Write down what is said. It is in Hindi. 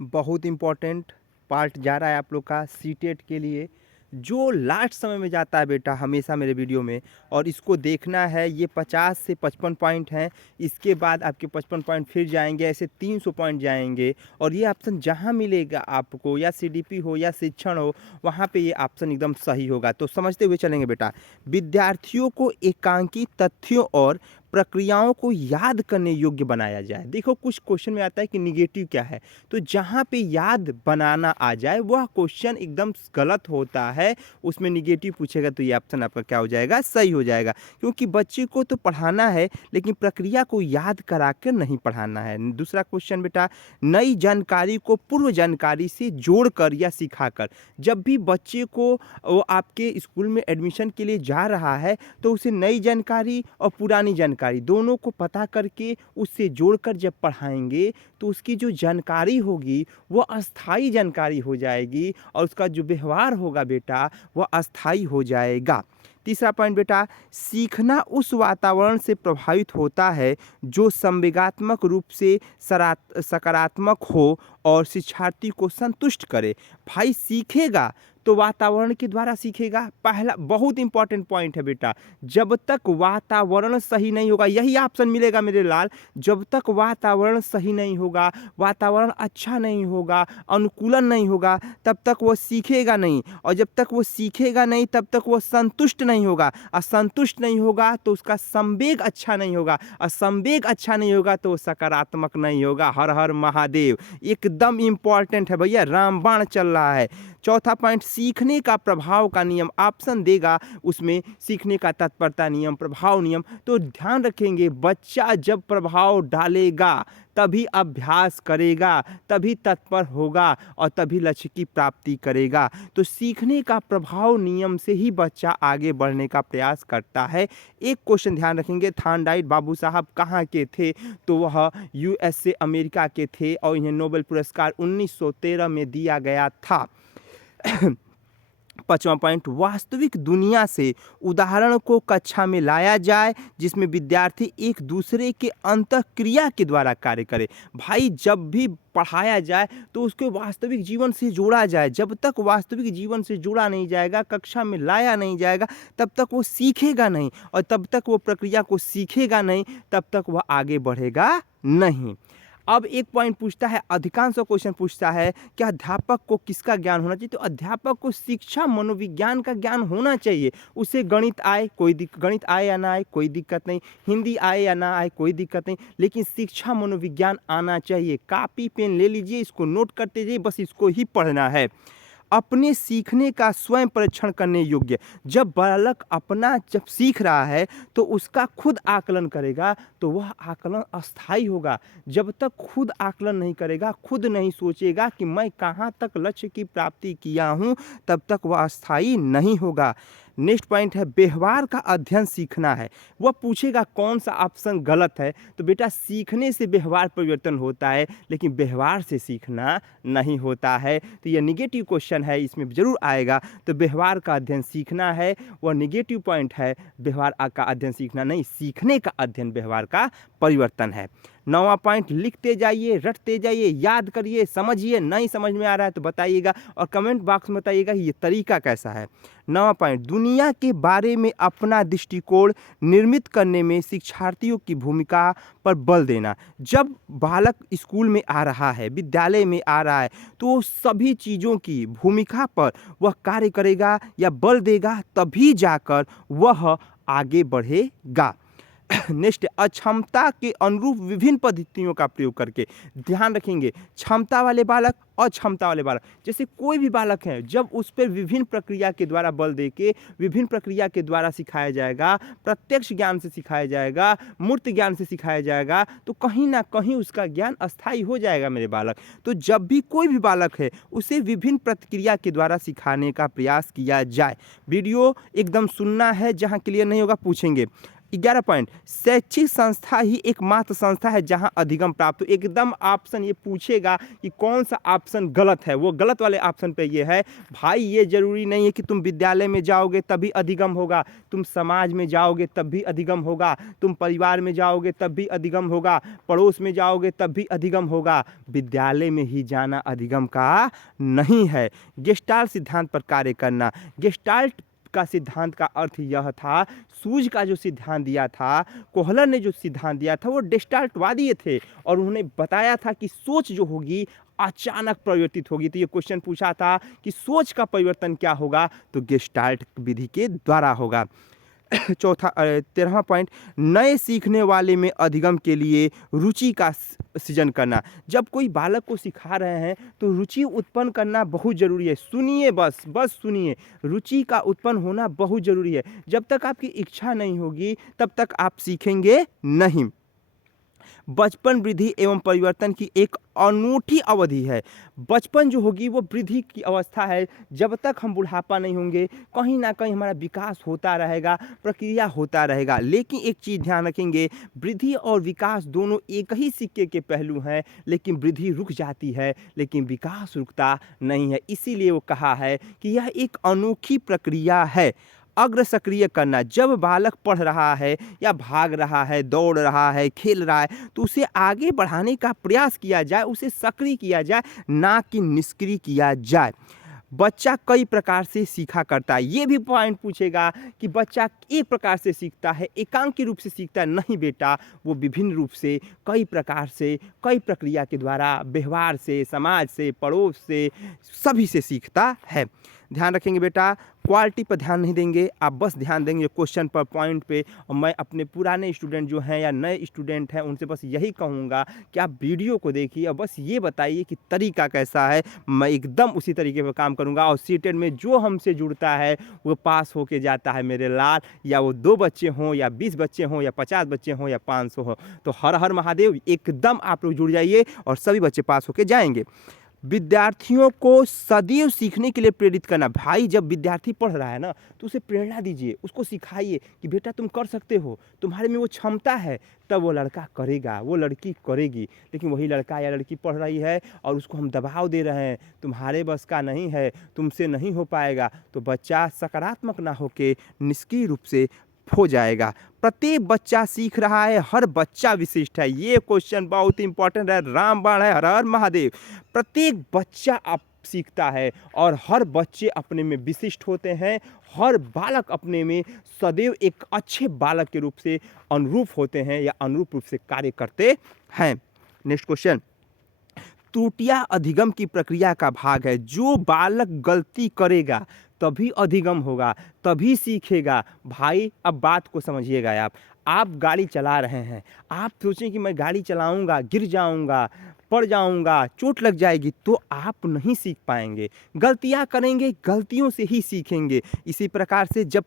बहुत इम्पोर्टेंट पार्ट जा रहा है आप लोग का सीटेट के लिए, जो लास्ट समय में जाता है बेटा हमेशा मेरे वीडियो में, और इसको देखना है। ये 50 से 55 पॉइंट हैं, इसके बाद आपके 55 पॉइंट फिर जाएंगे, ऐसे 300 पॉइंट जाएंगे। और ये ऑप्शन जहाँ मिलेगा आपको, या सीडीपी हो या शिक्षण हो, वहाँ पे ये ऑप्शन एकदम सही होगा। तो समझते हुए चलेंगे बेटा। विद्यार्थियों को एकांकी तथ्यों और प्रक्रियाओं को याद करने योग्य बनाया जाए। देखो कुछ क्वेश्चन में आता है कि निगेटिव क्या है, तो जहाँ पे याद बनाना आ जाए वह क्वेश्चन एकदम गलत होता है, उसमें निगेटिव पूछेगा तो ये ऑप्शन आपका क्या हो जाएगा, सही हो जाएगा। क्योंकि बच्चे को तो पढ़ाना है लेकिन प्रक्रिया को याद करा कर नहीं पढ़ाना है। दूसरा क्वेश्चन बेटा, नई जानकारी को पूर्व जानकारी से जोड़कर या सिखाकर। जब भी बच्चे को वो आपके स्कूल में एडमिशन के लिए जा रहा है तो उसे नई जानकारी और पुरानी जानकारी दोनों को पता करके उससे जोड़कर जब पढ़ाएंगे तो उसकी जो जानकारी होगी वो अस्थाई जानकारी हो जाएगी, और उसका जो व्यवहार होगा बेटा वह अस्थाई हो जाएगा। तीसरा पॉइंट बेटा, सीखना उस वातावरण से प्रभावित होता है जो संवेगात्मक रूप से सकारात्मक हो और शिक्षार्थी को संतुष्ट करे। भाई सीखेगा तो वातावरण के द्वारा सीखेगा। पहला बहुत इंपॉर्टेंट पॉइंट है बेटा, जब तक वातावरण सही नहीं होगा, यही ऑप्शन मिलेगा मेरे लाल, जब तक वातावरण सही नहीं होगा, वातावरण अच्छा नहीं होगा, अनुकूलन नहीं होगा, तब तक वो सीखेगा नहीं। और जब तक वो सीखेगा नहीं तब तक वो संतुष्ट नहीं होगा, और संतुष्ट नहीं होगा तो उसका संवेग अच्छा नहीं होगा, और संवेग अच्छा नहीं होगा तो सकारात्मक नहीं होगा। हर हर महादेव, एकदम इंपॉर्टेंट है भैया, रामबाण चल रहा है। चौथा पॉइंट, सीखने का प्रभाव का नियम। ऑप्शन देगा उसमें सीखने का तत्परता नियम, प्रभाव नियम। तो ध्यान रखेंगे, बच्चा जब प्रभाव डालेगा तभी अभ्यास करेगा, तभी तत्पर होगा और तभी लक्ष्य की प्राप्ति करेगा। तो सीखने का प्रभाव नियम से ही बच्चा आगे बढ़ने का प्रयास करता है। एक क्वेश्चन ध्यान रखेंगे, थॉर्नडाइक बाबू साहब कहाँ के थे, तो वह यूएसए अमेरिका के थे और इन्हें नोबेल पुरस्कार 1913 में दिया गया था। पांचवा पॉइंट, वास्तविक दुनिया से उदाहरण को कक्षा में लाया जाए जिसमें विद्यार्थी एक दूसरे के अंतःक्रिया के द्वारा कार्य करे। भाई जब भी पढ़ाया जाए तो उसको वास्तविक जीवन से जोड़ा जाए। जब तक वास्तविक जीवन से जोड़ा नहीं जाएगा, कक्षा में लाया नहीं जाएगा, तब तक वो सीखेगा नहीं, और तब तक वो प्रक्रिया को सीखेगा नहीं, तब तक वह आगे बढ़ेगा नहीं। अब एक पॉइंट पूछता है, अधिकांश क्वेश्चन पूछता है कि अध्यापक को किसका ज्ञान होना चाहिए, तो अध्यापक को शिक्षा मनोविज्ञान का ज्ञान होना चाहिए। उसे गणित आए गणित आए या ना आए कोई दिक्कत नहीं, हिंदी आए या ना आए कोई दिक्कत नहीं, लेकिन शिक्षा मनोविज्ञान आना चाहिए। कॉपी पेन ले लीजिए, इसको नोट करते जाइए, बस इसको ही पढ़ना है। अपने सीखने का स्वयं परीक्षण करने योग्य। जब बालक अपना जब सीख रहा है तो उसका खुद आकलन करेगा तो वह आकलन अस्थाई होगा। जब तक खुद आकलन नहीं करेगा, खुद नहीं सोचेगा कि मैं कहाँ तक लक्ष्य की प्राप्ति किया हूँ, तब तक वह अस्थाई नहीं होगा। नेक्स्ट पॉइंट है, व्यवहार का अध्ययन सीखना है। वह पूछेगा कौन सा ऑप्शन गलत है, तो बेटा सीखने से व्यवहार परिवर्तन होता है लेकिन व्यवहार से सीखना नहीं होता है। तो यह निगेटिव क्वेश्चन है, इसमें जरूर आएगा। तो व्यवहार का अध्ययन सीखना है, वह निगेटिव पॉइंट है। व्यवहार का अध्ययन सीखना नहीं, सीखने का अध्ययन व्यवहार का परिवर्तन है। नौवां पॉइंट, लिखते जाइए, रटते जाइए, याद करिए, समझिए। नहीं समझ में आ रहा है तो बताइएगा और कमेंट बॉक्स में बताइएगा ये तरीका कैसा है। नौवां पॉइंट, दुनिया के बारे में अपना दृष्टिकोण निर्मित करने में शिक्षार्थियों की भूमिका पर बल देना। जब बालक स्कूल में आ रहा है, विद्यालय में आ रहा है, तो सभी चीज़ों की भूमिका पर वह कार्य करेगा या बल देगा, तभी जाकर वह आगे बढ़ेगा। नेक्स्ट, अक्षमता के अनुरूप विभिन्न पद्धतियों का प्रयोग करके। ध्यान रखेंगे, क्षमता वाले बालक, अक्षमता वाले बालक, जैसे कोई भी बालक है, जब उस पर विभिन्न प्रक्रिया के द्वारा बल देके विभिन्न प्रक्रिया के द्वारा सिखाया जाएगा, प्रत्यक्ष ज्ञान से सिखाया जाएगा, मूर्त ज्ञान से सिखाया जाएगा, तो कहीं ना कहीं उसका ज्ञान अस्थायी हो जाएगा मेरे बालक। तो जब भी कोई भी बालक है उसे विभिन्न प्रक्रिया के द्वारा सिखाने का प्रयास किया जाए। वीडियो एकदम सुनना है, जहाँ क्लियर नहीं होगा पूछेंगे। 11 पॉइंट, शैक्षिक संस्था ही एकमात्र संस्था है जहां अधिगम प्राप्त हो। एकदम ऑप्शन ये पूछेगा कि कौन सा ऑप्शन गलत है, वो गलत वाले ऑप्शन पे ये है। भाई ये जरूरी नहीं है कि तुम विद्यालय में जाओगे तभी अधिगम होगा, तुम समाज में जाओगे तब भी अधिगम होगा, तुम परिवार में जाओगे तब भी अधिगम होगा, पड़ोस में जाओगे तब भी अधिगम होगा। विद्यालय में ही जाना अधिगम का नहीं है। गेस्टाल्ट सिद्धांत पर कार्य करना। गेस्टाल्ट का सिद्धांत का अर्थ यह था, सूझ का जो सिद्धांत दिया था, कोहलर ने जो सिद्धांत दिया था वो गेस्टाल्टवादी थे और उन्होंने बताया था कि सोच जो होगी अचानक परिवर्तित होगी। तो ये क्वेश्चन पूछा था कि सोच का परिवर्तन क्या होगा, तो गेस्टाल्ट विधि के द्वारा होगा। 13वां पॉइंट, नए सीखने वाले में अधिगम के लिए रुचि का सृजन करना। जब कोई बालक को सिखा रहे हैं तो रुचि उत्पन्न करना बहुत ज़रूरी है। सुनिए, बस सुनिए, रुचि का उत्पन्न होना बहुत ज़रूरी है। जब तक आपकी इच्छा नहीं होगी तब तक आप सीखेंगे नहीं। बचपन वृद्धि एवं परिवर्तन की एक अनूठी अवधि है। बचपन जो होगी वो वृद्धि की अवस्था है। जब तक हम बुढ़ापा नहीं होंगे कहीं ना कहीं हमारा विकास होता रहेगा, प्रक्रिया होता रहेगा। लेकिन एक चीज़ ध्यान रखेंगे, वृद्धि और विकास दोनों एक ही सिक्के के पहलू हैं। लेकिन वृद्धि रुक जाती है लेकिन विकास रुकता नहीं है। इसीलिए वो कहा है कि यह एक अनोखी प्रक्रिया है। अग्र सक्रिय करना, जब बालक पढ़ रहा है या भाग रहा है, दौड़ रहा है, खेल रहा है, तो उसे आगे बढ़ाने का प्रयास किया जाए, उसे सक्रिय किया जाए, ना कि निष्क्रिय किया जाए। बच्चा कई प्रकार से सीखा करता है। ये भी पॉइंट पूछेगा कि बच्चा एक प्रकार से सीखता है, एकांकी रूप से सीखता है। नहीं बेटा, वो विभिन्न रूप से, कई प्रकार से, कई प्रक्रिया के द्वारा, व्यवहार से, समाज से, पड़ोस से, सभी से सीखता है। ध्यान रखेंगे बेटा, क्वालिटी पर ध्यान नहीं देंगे, आप बस ध्यान देंगे क्वेश्चन पर, पॉइंट पे। और मैं अपने पुराने स्टूडेंट जो हैं या नए स्टूडेंट हैं उनसे बस यही कहूँगा कि आप वीडियो को देखिए और बस ये बताइए कि तरीका कैसा है। मैं एकदम उसी तरीके पर काम करूँगा और सीटेट में जो हमसे जुड़ता है वो पास होके जाता है मेरे लाल। या वो 2 बच्चे हों या 20 बच्चे हों या 50 बच्चे हों या 500 हो, तो हर हर महादेव, एकदम आप लोग जुड़ जाइए और सभी बच्चे पास होके जाएंगे। विद्यार्थियों को सदैव सीखने के लिए प्रेरित करना। भाई जब विद्यार्थी पढ़ रहा है ना तो उसे प्रेरणा दीजिए, उसको सिखाइए कि बेटा तुम कर सकते हो, तुम्हारे में वो क्षमता है। तब वो लड़का करेगा, वो लड़की करेगी। लेकिन वही लड़का या लड़की पढ़ रही है और उसको हम दबाव दे रहे हैं, तुम्हारे बस का नहीं है, तुमसे नहीं हो पाएगा, तो बच्चा सकारात्मक ना होकर निष्क्रिय रूप से हो जाएगा। प्रत्येक बच्चा सीख रहा है, हर बच्चा विशिष्ट है। ये क्वेश्चन बहुत इंपॉर्टेंट है, रामबाण है, हर हर महादेव। प्रत्येक बच्चा आप सीखता है और हर बच्चे अपने में विशिष्ट होते हैं। हर बालक अपने में सदैव एक अच्छे बालक के रूप से अनुरूप होते हैं या अनुरूप रूप से कार्य करते हैं। नेक्स्ट क्वेश्चन, त्रुटियां अधिगम की प्रक्रिया का भाग है। जो बालक गलती करेगा तभी अधिगम होगा, तभी सीखेगा। भाई अब बात को समझिएगा, आप गाड़ी चला रहे हैं, आप सोचें कि मैं गाड़ी चलाऊंगा, गिर जाऊंगा, पड़ जाऊंगा, चोट लग जाएगी, तो आप नहीं सीख पाएंगे। गलतियां करेंगे, गलतियों से ही सीखेंगे। इसी प्रकार से जब